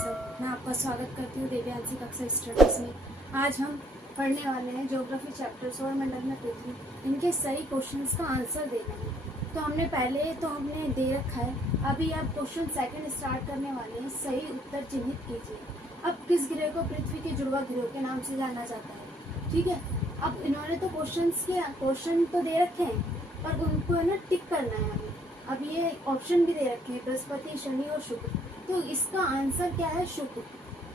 सब। मैं आपका स्वागत करती हूँ देव्यांशी कक्षा स्टडीज में। आज हम पढ़ने वाले हैं ज्योग्राफी चैप्टर सौरमंडल में पृथ्वी। इनके सही क्वेश्चंस का आंसर देना है। तो हमने दे रखा है। अभी आप क्वेश्चन सेकंड स्टार्ट करने वाले हैं। सही उत्तर चिन्हित कीजिए। अब किस ग्रह को पृथ्वी के जुड़वा ग्रह के नाम से जाना जाता है? ठीक है। अब इन्होंने तो क्वेश्चन तो दे रखे हैं, पर उनको है ना टिक करना है। अब ये ऑप्शन भी दे रखे हैं, बृहस्पति, शनि और शुक्र। तो इसका आंसर क्या है? शुक्र।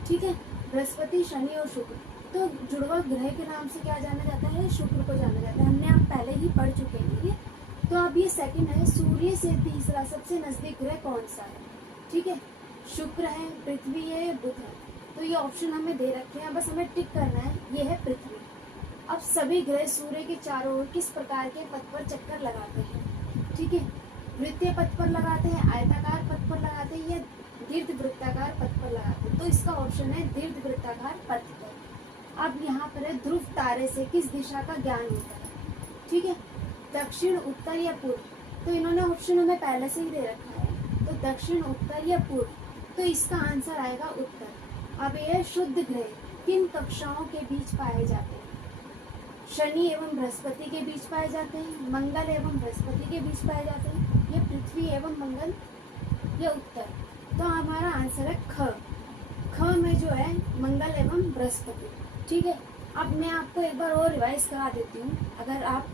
ठीक है, बृहस्पति, शनि और शुक्र। तो जुड़वा ग्रह के नाम से क्या जाना जाता है? शुक्र को जाना जाता है। हमने आप पहले ही पढ़ चुके हैं ये। तो अब ये सेकंड है, सूर्य से तीसरा सबसे नजदीक ग्रह कौन सा है? ठीक है, शुक्र है, पृथ्वी है, बुध है। तो ये ऑप्शन हमें दे रखे हैं, बस हमें टिक करना है। ये है पृथ्वी। अब सभी ग्रह सूर्य के चारों ओर किस प्रकार के पथ पर चक्कर लगाते हैं? ठीक है, वृत्तीय पथ पर लगाते हैं, आयताकार पथ पर लगाते हैं या दीर्घ वृत्ताकार पथ पर लगाते हैं? तो इसका ऑप्शन है दीर्घ वृत्ताकार पथ पर। अब यहाँ पर है ध्रुव तारे से किस दिशा का ज्ञान होता है? ठीक है, दक्षिण, उत्तर या पूर्व। तो इन्होंने ऑप्शन हमें पहले से ही दे रखा है, तो दक्षिण, उत्तर या पूर्व। तो इसका आंसर आएगा उत्तर। अब यह शुद्ध ग्रह किन कक्षाओं के बीच पाए जाते हैं? शनि एवं बृहस्पति के बीच पाए जाते हैं, मंगल एवं बृहस्पति के बीच पाए जाते हैं, ये पृथ्वी एवं मंगल, ये उत्तर। तो हमारा आंसर है ख में जो है मंगल एवं बृहस्पति। ठीक है, अब मैं आपको एक बार और रिवाइज करा देती हूँ। अगर आप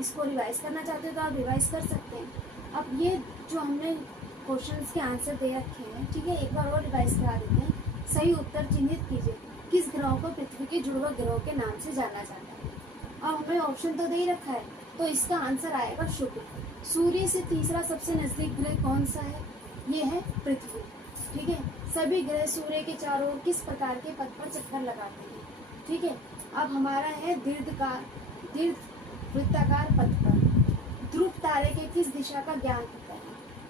इसको रिवाइज करना चाहते हो तो आप रिवाइज कर सकते हैं। अब ये जो हमने क्वेश्चंस के आंसर दे रखे हैं, ठीक है, एक बार और रिवाइज करा देते हैं। सही उत्तर चिन्हित कीजिए। किस ग्रह को पृथ्वी के जुड़वा ग्रह के नाम से जाना जाता है? अब हमें ऑप्शन तो दे ही रखा है, तो इसका आंसर आएगा शुक्र। सूर्य से तीसरा सबसे नजदीक ग्रह कौन सा है? ये है पृथ्वी। ठीक है, सभी ग्रह सूर्य के चारों ओर किस प्रकार के पथ पर चक्कर लगाते हैं? ठीक है, अब हमारा है दीर्घ वृत्ताकार पथ पर। ध्रुव तारे के किस दिशा का ज्ञान होता है?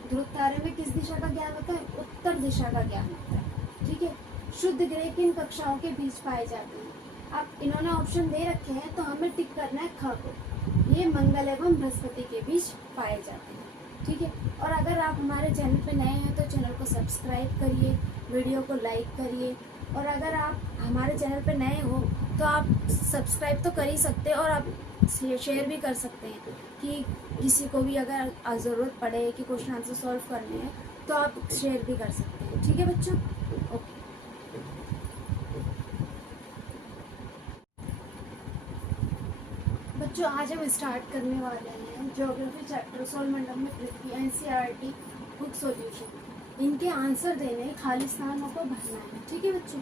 ध्रुव तारे में किस दिशा का ज्ञान होता है? उत्तर दिशा का ज्ञान होता है। ठीक है, शुद्ध ग्रह किन कक्षाओं के बीच पाए जाते हैं? अब इन्होंने ऑप्शन दे रखे हैं, तो हमें टिक करना है ख को। ये मंगल एवं बृहस्पति के बीच पाए जाते हैं। ठीक है, और अगर आप हमारे चैनल पे नए हैं तो चैनल को सब्सक्राइब करिए, वीडियो को लाइक करिए। और अगर आप हमारे चैनल पे नए हो तो आप सब्सक्राइब तो कर ही सकते हैं, और आप शेयर भी कर सकते हैं कि किसी को भी अगर ज़रूरत पड़े कि क्वेश्चन आंसर सॉल्व करने हैं तो आप शेयर भी कर सकते हैं। ठीक है बच्चों, ओके। बच्चों, आज हम स्टार्ट करने वाले हैं ज्योग्राफी चैप्टर सौरमंडल में पृथ्वी, एनसीईआरटी बुक सॉल्यूशन। इनके आंसर देने, खाली स्थानों को भरना है। ठीक है बच्चों,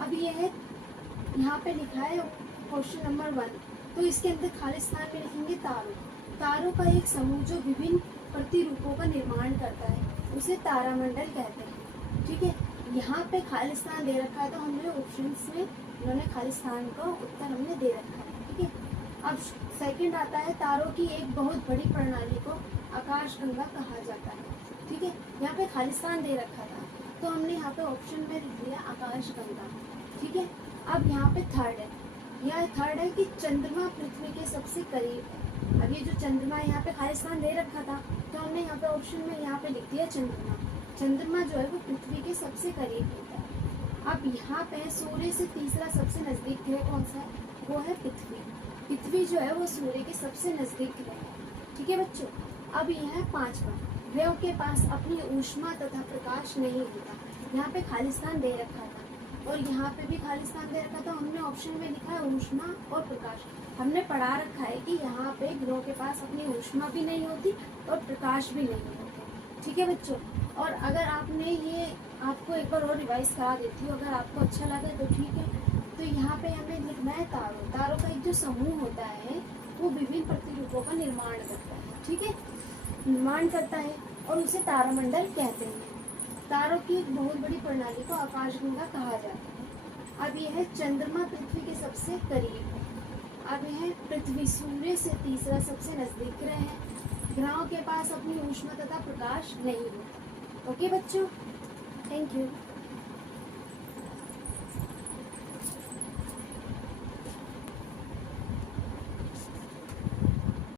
अब ये है यहाँ पे लिखा है क्वेश्चन नंबर 1। तो इसके अंदर खाली स्थान में लिखेंगे तारों का एक समूह जो विभिन्न प्रतिरूपों का निर्माण करता है, उसे तारामंडल कहते हैं। ठीक है, यहाँ पे खाली स्थान दे रखा है, तो हमने ऑप्शंस में उन्होंने खाली स्थान का उत्तर हमने दे रखा है। ठीक है, अब सेकंड आता है, तारों की एक बहुत बड़ी प्रणाली को आकाशगंगा कहा जाता है। ठीक है, यहाँ पे खाली स्थान दे रखा था, तो हमने यहाँ पे ऑप्शन में लिख दिया आकाशगंगा। ठीक है, अब यहाँ पे थर्ड है, यह थर्ड है कि चंद्रमा पृथ्वी के सबसे करीब है। अब ये जो चंद्रमा यहाँ पे खाली स्थान दे रखा था, तो हमने यहाँ पे ऑप्शन में यहाँ पे लिख दिया चंद्रमा। चंद्रमा जो है वो पृथ्वी के सबसे करीब होता है। अब यहाँ पे सूर्य से तीसरा सबसे नजदीक ग्रह कौन सा है? वो है पृथ्वी। पृथ्वी जो है वो सूर्य के सबसे नजदीक ग्रह है। ठीक है बच्चों, अब यह है 5वां, ग्रहों के पास अपनी ऊष्मा तथा प्रकाश नहीं होता। यहाँ पे खाली स्थान दे रखा था, और यहाँ पे भी खाली स्थान दे रखा था। हमने ऑप्शन में लिखा है ऊष्मा और प्रकाश। हमने पढ़ा रखा है कि यहाँ पे ग्रहों के पास अपनी ऊष्मा भी नहीं होती और प्रकाश भी नहीं होता। ठीक है बच्चों, और अगर आपने ये आपको एक बार और रिवाइज करा देती हूँ, अगर आपको अच्छा लगे तो ठीक है। तो यहाँ पे हमें लिखना है तारों का एक जो समूह होता है वो विभिन्न प्रतिरूपों का निर्माण करता है। ठीक है, निर्माण करता है और उसे तारामंडल कहते हैं। तारों की एक बहुत बड़ी प्रणाली को आकाशगंगा कहा जाता है। अब यह है चंद्रमा पृथ्वी के सबसे करीब है। अब यह है पृथ्वी सूर्य से तीसरा सबसे नजदीक ग्रह है। ग्रहों के पास अपनी ऊष्मा तथा प्रकाश नहीं होता। ओके बच्चों, थैंक यू।